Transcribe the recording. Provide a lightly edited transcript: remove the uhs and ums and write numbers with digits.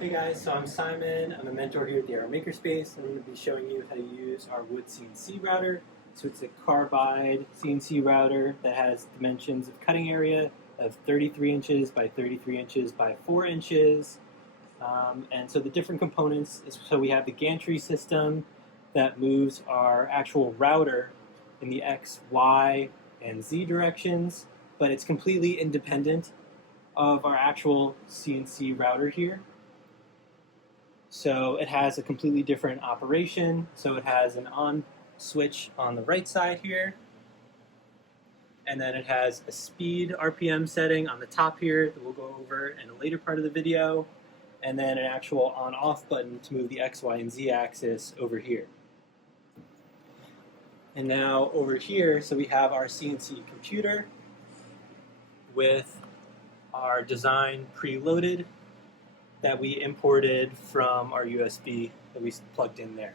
Hey guys, so I'm Simon. I'm a mentor here at the Arrow Makerspace, and I'm going to be showing you how to use our wood CNC router. So it's a carbide CNC router that has dimensions of cutting area of 33 inches by 33 inches by 4 inches. And so the different components is, so we have the gantry system that moves our actual router in the X, Y, and Z directions, but it's completely independent of our actual CNC router here. So it has a completely different operation. So it has an on switch on the right side here. And then it has a speed RPM setting on the top here that we'll go over in a later part of the video. And then an actual on-off button to move the X, Y, and Z axis over here. And now over here, so we have our CNC computer with our design preloaded that we imported from our USB that we plugged in there.